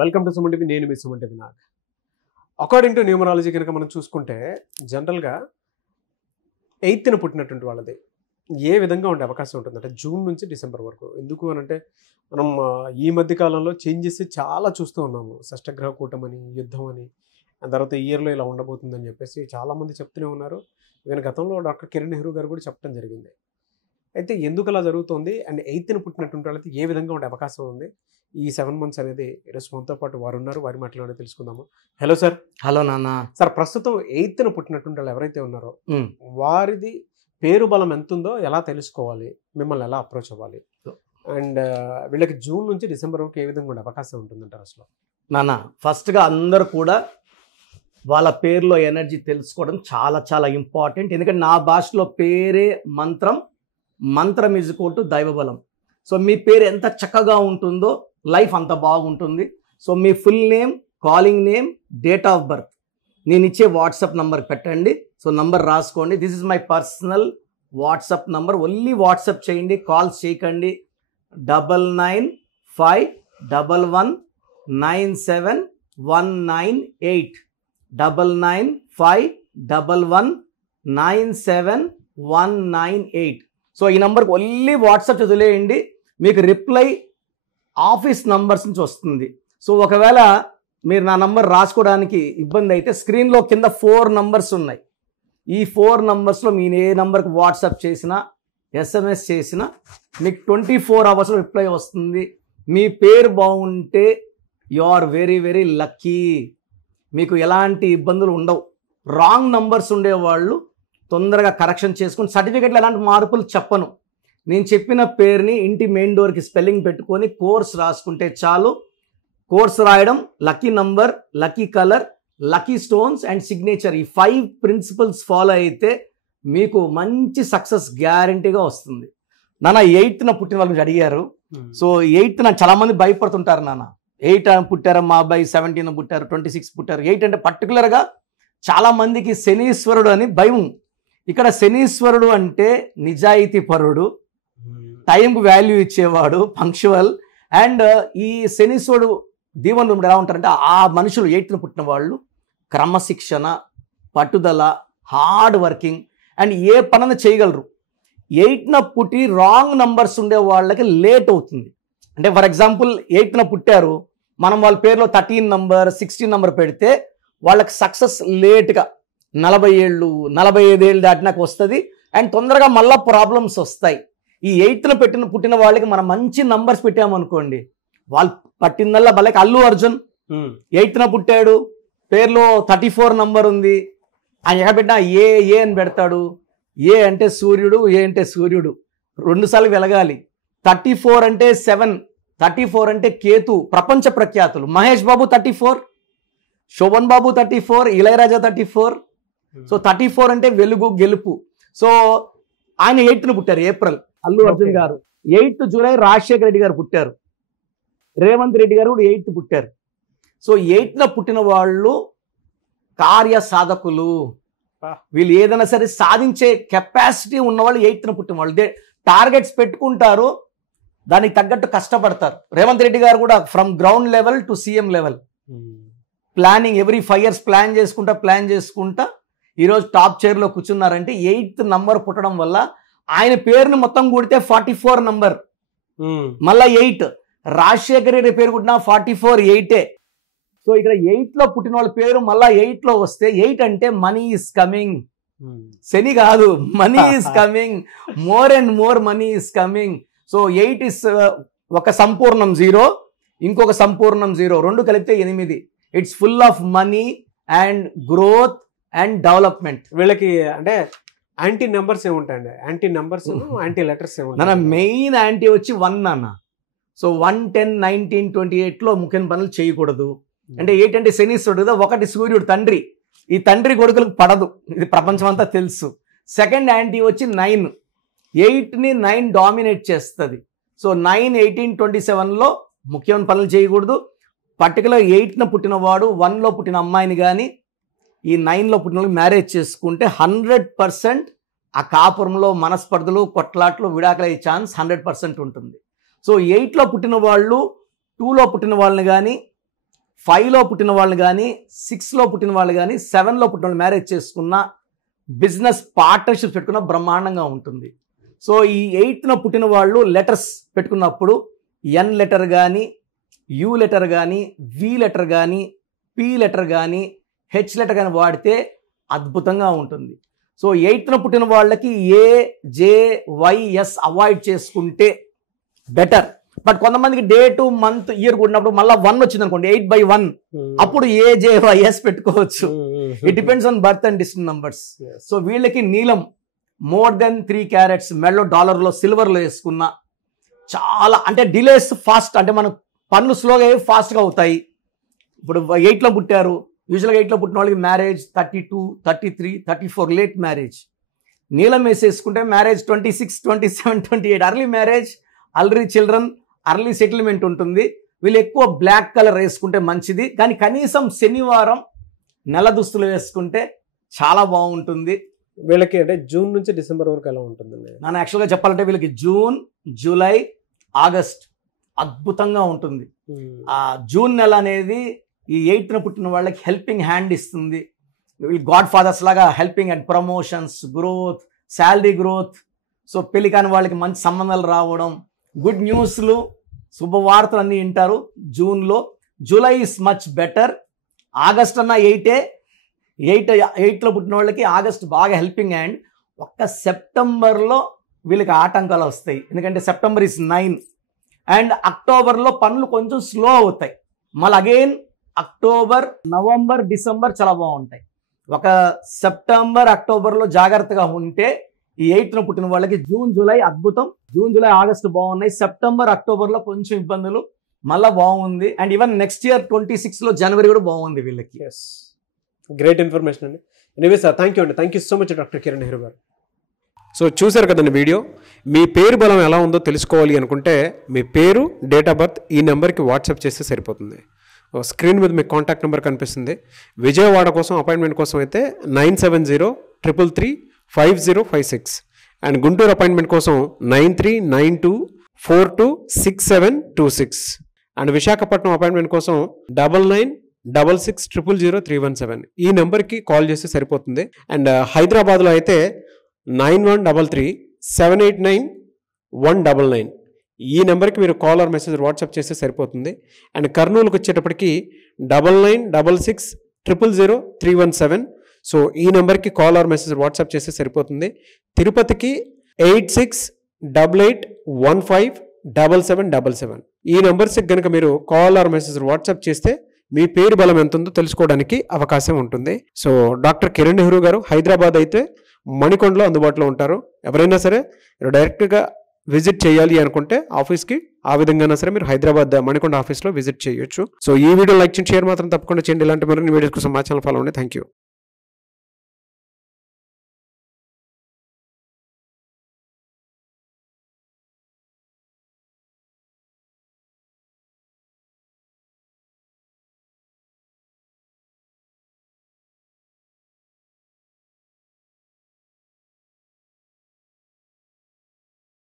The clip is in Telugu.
Welcome to Suman TV. నేను మీ Suman TV Nag. According to numerology కనుక మనం చూసుకుంటే జనరల్గా 8th పుట్టినటువంటి వాళ్ళది ఏ విధంగా ఉండే అవకాశం ఉంటుందంటే జూన్ నుంచి డిసెంబర్ వరకు. ఎందుకు అని అంటే మనం ఈ మధ్య కాలంలో చేంజెస్ చాలా చూస్తూ ఉన్నాము. షష్టగ్రహ కూటమని, యుద్ధం అని, ఆ తర్వాత ఇయర్లో ఇలా ఉండబోతుందని చెప్పేసి చాలామంది చెప్తూనే ఉన్నారు. ఈవెన్ గతంలో డాక్టర్ కిరణ్ నెహ్రూ గారు కూడా చెప్పడం జరిగింది. అయితే ఎందుకు అలా జరుగుతుంది అండ్ 8th పుట్టినటువంటి వాళ్ళకి ఏ విధంగా ఉండే అవకాశం ఉంది ఈ 7 months అనేది ఈరోజు మనతో పాటు వారు ఉన్నారు. వారి మాటలోనే తెలుసుకుందాము. Hello sir. హలో నాన్న. సార్, ప్రస్తుతం 8th పుట్టినటువంటి వాళ్ళు ఎవరైతే ఉన్నారో వారిది పేరు బలం ఎంత ఉందో ఎలా తెలుసుకోవాలి, మిమ్మల్ని ఎలా అప్రోచ్ అవ్వాలి, అండ్ వీళ్ళకి జూన్ నుంచి డిసెంబర్ వరకు ఏ విధంగా ఉండే అవకాశం ఉంటుందంటారు అసలు? నాన్న, ఫస్ట్గా అందరూ కూడా వాళ్ళ పేరులో ఎనర్జీ తెలుసుకోవడం చాలా చాలా ఇంపార్టెంట్. ఎందుకంటే నా భాషలో పేరే మంత్రం, మంత్రం ఈజ్ ఈక్వల్ టు దైవబలం. సో మీ పేరు ఎంత చక్కగా ఉంటుందో లైఫ్ అంత బాగుంటుంది. So me full name, calling name, date of birth నేను ఇచ్చే వాట్సాప్ నంబర్ పెట్టండి. సో నంబర్ రాసుకోండి. This is my personal WhatsApp number. Only WhatsApp చేయండి, కాల్స్ చేయకండి. 9951197198 9951197198. సో ఈ నంబర్కి ఓన్లీ వాట్సాప్ చదివేయండి. మీకు రిప్లై ఆఫీస్ నంబర్స్ నుంచి వస్తుంది. సో ఒకవేళ మీరు నా నంబర్ రాసుకోవడానికి ఇబ్బంది అయితే స్క్రీన్లో కింద 4 నంబర్స్ ఉన్నాయి. ఈ 4 నంబర్స్లో మీరు ఏ నంబర్కి వాట్సాప్ చేసినా, ఎస్ఎంఎస్ చేసినా మీకు 24 hours రిప్లై వస్తుంది. మీ పేరు బాగుంటే you are very very lucky. మీకు ఎలాంటి ఇబ్బందులు ఉండవు. రాంగ్ నంబర్స్ ఉండేవాళ్ళు తొందరగా కరెక్షన్ చేసుకుని, సర్టిఫికెట్లో ఎలాంటి మార్పులు చెప్పను. నేను చెప్పిన పేరుని ఇంటి మెయిన్ డోర్కి స్పెల్లింగ్ పెట్టుకొని కోర్స్ రాసుకుంటే చాలు. కోర్స్ రాయడం, lucky number, lucky colour, lucky stones and signature, ఈ 5 ప్రిన్సిపల్స్ ఫాలో అయితే మీకు మంచి సక్సెస్ గ్యారంటీగా వస్తుంది. నాన్న, 8th పుట్టిన వాళ్ళ నుంచి అడిగారు. సో 8th చాలా మంది భయపడుతుంటారు. నాన్న 8 పుట్టారు, మా అబ్బాయి 17 పుట్టారు, 26 పుట్టారు. 8 అంటే పర్టికులర్గా చాలా మందికి శనీశ్వరుడు అని భయం. ఇక్కడ శనీశ్వరుడు అంటే నిజాయితీ పరుడు, టైంకు వాల్యూ ఇచ్చేవాడు, పంక్చువల్. అండ్ ఈ శనీశ్వరుడు దీవెనలు ఎలా ఉంటారంటే ఆ మనుషులు 8th పుట్టిన వాళ్ళు క్రమశిక్షణ, పట్టుదల, హార్డ్ వర్కింగ్ అండ్ ఏ పనైనా చేయగలరు. 8th పుట్టి రాంగ్ నంబర్స్ ఉండే వాళ్ళకి లేట్ అవుతుంది. అంటే ఫర్ ఎగ్జాంపుల్ 8th పుట్టారు, మనం వాళ్ళ పేరులో 13 నంబర్, 16 నంబర్ పెడితే వాళ్ళకి సక్సెస్ లేట్గా 40 ఏళ్ళు, 45 ఏళ్ళు దాటినాక వస్తుంది. అండ్ తొందరగా మళ్ళీ ప్రాబ్లమ్స్ వస్తాయి. ఈ 8th పుట్టిన వాళ్ళకి మనం మంచి నంబర్స్ పెట్టామనుకోండి, వాళ్ళు పట్టిందల్లా వాళ్ళకి. అల్లు అర్జున్ 8th పుట్టాడు, పేరులో 34 నంబర్ ఉంది. ఆయన ఎక్కడ పెట్టినా ఏ అని పెడతాడు. ఏ అంటే సూర్యుడు, ఏ అంటే సూర్యుడు 2 సార్లు వెలగాలి. 34 అంటే 7, 34 అంటే కేతు, ప్రపంచ ప్రఖ్యాతులు. మహేష్ బాబు 34, శోభన్ బాబు 34, ఇళయరాజా 34. సో 34 అంటే వెలుగు, గెలుపు. సో ఆయన 8th పుట్టారు, ఏప్రిల్. అల్లు అర్జున్ గారు 8th జూలై. రాజశేఖర రెడ్డి గారు పుట్టారు. రేవంత్ రెడ్డి గారు కూడా 8th పుట్టారు. సో 8th పుట్టిన వాళ్ళు కార్య సాధకులు. వీళ్ళు ఏదైనా సరే సాధించే కెపాసిటీ ఉన్నవాళ్ళు 8th పుట్టిన వాళ్ళు. టార్గెట్స్ పెట్టుకుంటారు, దానికి తగ్గట్టు కష్టపడతారు. రేవంత్ రెడ్డి గారు కూడా from ground level to CM level planning, every 5 years plan చేసుకుంటా ఈరోజు టాప్ చైర్లో కూర్చున్నారంటే 8th నంబర్ పుట్టడం వల్ల. ఆయన పేరుని మొత్తం కూడితే 44 నంబర్, మళ్ళా 8. రాజశేఖర రెడ్డి పేరు పుట్టిన 44, 8. సో ఇక్కడ 8th పుట్టిన వాళ్ళ పేరు మళ్ళా 8 వస్తే 8 అంటే మనీ ఈస్ కమింగ్. శని కాదు, money is coming. More and more money is coming. So 8 is ఒక సంపూర్ణం 0, ఇంకొక సంపూర్ణం 0, 2 కలిపితే 8. It's full of money and growth and development. వీళ్ళకి అంటే యాంటీ నెంబర్స్ ఏముంటాయండి? యాంటీ నెంబర్స్, యాంటీ లెటర్స్ ఏముంటాయి? మెయిన్ యాంటీ వచ్చి 1 అన్న. సో 1, 10, 19, 28లో ముఖ్యమైన పనులు చేయకూడదు. అంటే 8 అంటే శనీశ్వరుడు, 1 సూర్యుడు తండ్రి. ఈ తండ్రి కొడుకులకు పడదు, ఇది ప్రపంచం అంతా తెలుసు. సెకండ్ యాంటీ వచ్చి 9. 8ని 9 డామినేట్ చేస్తుంది. సో 9, 18, 27లో ముఖ్యమైన పనులు చేయకూడదు. పర్టికులర్ 8న పుట్టిన వాడు 1లో పుట్టిన అమ్మాయిని కానీ ఈ 9లో పుట్టిన వాళ్ళకి మ్యారేజ్ చేసుకుంటే 100% ఆ కాపురంలో మనస్పర్ధలు, కొట్లాట్లు, విడాకులయ్యే ఛాన్స్ 100% ఉంటుంది. సో 8లో పుట్టిన వాళ్ళు 2లో పుట్టిన వాళ్ళని కానీ 5లో పుట్టిన వాళ్ళు కానీ 6లో పుట్టిన వాళ్ళు కానీ 7లో పుట్టిన వాళ్ళు మ్యారేజ్ చేసుకున్న బిజినెస్ పార్ట్నర్షిప్స్ పెట్టుకున్న బ్రహ్మాండంగా ఉంటుంది. సో ఈ 8న పుట్టిన వాళ్ళు లెటర్స్ పెట్టుకున్నప్పుడు ఎన్ లెటర్ కానీ, యు లెటర్ కానీ, వి లెటర్ కానీ, పి లెటర్ కానీ, హెచ్ లెటర్ కానీ వాడితే అద్భుతంగా ఉంటుంది. సో 8న పుట్టిన వాళ్ళకి ఏ, జే, వై, ఎస్ అవాయిడ్ చేసుకుంటే బెటర్. బట్ కొంతమందికి డేటు, మంత్, ఇయర్ కూడినప్పుడు మళ్ళీ 1 వచ్చింది అనుకోండి, 8/1, అప్పుడు ఏ, జే, వై, ఎస్ పెట్టుకోవచ్చు. It depends on birth and distant numbers. So వీళ్ళకి నీలం మోర్ దెన్ 3 క్యారెట్స్ మెడలో డాలర్లో సిల్వర్లో వేసుకున్న చాలా అంటే డిలేస్ ఫాస్ట్, అంటే మనం పనులు స్లోగా ఫాస్ట్గా అవుతాయి. ఇప్పుడు 8లో పుట్టారు, యూజువల్గా 8లో పుట్టిన వాళ్ళకి మ్యారేజ్ 32, 33, 34 లేట్ మ్యారేజ్. నీలం వేసేసుకుంటే marriage 26, 27, 28 early marriage, early children, early settlement ఉంటుంది. వీళ్ళు ఎక్కువ బ్లాక్ కలర్ వేసుకుంటే మంచిది, కానీ కనీసం శనివారం నెల దుస్తులు వేసుకుంటే చాలా బాగుంటుంది. వీళ్ళకి అంటే జూన్ నుంచి డిసెంబర్ వరకు ఎలా ఉంటుందండి? ನಾನು యాక్చువల్గా చెప్పాలంటే వీళ్ళకి జూన్, జూలై, ఆగస్ట్ అద్భుతంగా ఉంటుంది. ఆ జూన్ నెల అనేది ఈ 8న పుట్టిన వాళ్ళకి హెల్పింగ్ హ్యాండ్ ఇస్తుంది. వీళ్ళు గాడ్ ఫాదర్స్ లాగా helping and promotions, growth, salary growth. So పెళ్లి కాని వాళ్ళకి మంచి సంబంధాలు రావడం, గుడ్ న్యూస్లు, శుభవార్తలు అన్నీ వింటారు జూన్లో. July is much better. August అన్న 8లో పుట్టిన వాళ్ళకి ఆగస్ట్ బాగా హెల్పింగ్ హ్యాండ్. ఒక్క సెప్టెంబర్లో వీళ్ళకి ఆటంకాలు వస్తాయి, ఎందుకంటే సెప్టెంబర్ ఇస్ 9 అండ్ అక్టోబర్లో పనులు కొంచెం స్లో అవుతాయి. మళ్ళీ అగైన్ అక్టోబర్, నవంబర్, డిసెంబర్ చాలా బాగుంటాయి. ఒక సెప్టెంబర్, అక్టోబర్లో జాగ్రత్తగా ఉంటే ఈ 8న పుట్టిన వాళ్ళకి జూన్, జూలై అద్భుతం. జూన్, జూలై, ఆగస్టు బాగున్నాయి. సెప్టెంబర్, అక్టోబర్లో కొంచెం ఇబ్బందులు, మళ్ళీ బాగుంది. అండ్ ఈవెన్ నెక్స్ట్ ఇయర్ 26లో జనవరి కూడా బాగుంది వీళ్ళకి. గ్రేట్ ఇన్ఫర్మేషన్ అండి. ఎనీవే సార్, థ్యాంక్ యూ అండి. Thank you so much doctor Kiran Nehru గారు. సో చూసారు కదండి వీడియో. మీ పేరు బలం ఎలా ఉందో తెలుసుకోవాలి అనుకుంటే మీ పేరు, డేట్ ఆఫ్ బర్త్ ఈ నెంబర్కి వాట్సాప్ చేస్తే సరిపోతుంది. స్క్రీన్ మీద మీకు కాంటాక్ట్ నెంబర్ కనిపిస్తుంది. విజయవాడ కోసం అపాయింట్మెంట్ కోసం అయితే 9703335056 అండ్ గుంటూరు అపాయింట్మెంట్ కోసం 9392426726 అండ్ విశాఖపట్నం అపాయింట్మెంట్ కోసం 9966000317 ఈ నెంబర్కి కాల్ చేస్తే సరిపోతుంది. అండ్ హైదరాబాద్లో అయితే 9133789199 ఈ నెంబర్కి మీరు కాల్ ఆర్ మెసేజ్ వాట్సాప్ చేస్తే సరిపోతుంది. అండ్ కర్నూలుకి వచ్చేటప్పటికి 9966000317 సో ఈ నెంబర్కి కాల్ ఆర్ మెసేజ్ వాట్సాప్ చేస్తే సరిపోతుంది. తిరుపతికి 8688157777 ఈ నెంబర్స్కి కనుక మీరు కాల్ ఆర్ మెసేజ్ వాట్సాప్ చేస్తే మీ పేరు బలం ఎంత ఉందో తెలుసుకోవడానికి అవకాశం ఉంటుంది. సో డాక్టర్ కిరణ్ నెహ్రూ గారు హైదరాబాద్ అయితే మణికొండలో అందుబాటులో ఉంటారు. ఎవరైనా సరే డైరెక్ట్గా విజిట్ చేయాలి అనుకుంటే ఆఫీస్కి ఆ విధంగా సరే మీరు హైదరాబాద్ మణికొండ ఆఫీస్లో విజిట్ చేయొచ్చు. సో ఈ వీడియో లైక్ చేయండి, షేర్ మాత్రం తప్పకుండా చేయండి. ఇలాంటి మరిన్ని వీడియోస్ కోసం మా ఛానల్ ఫాలో అవ్వండి. Thank you.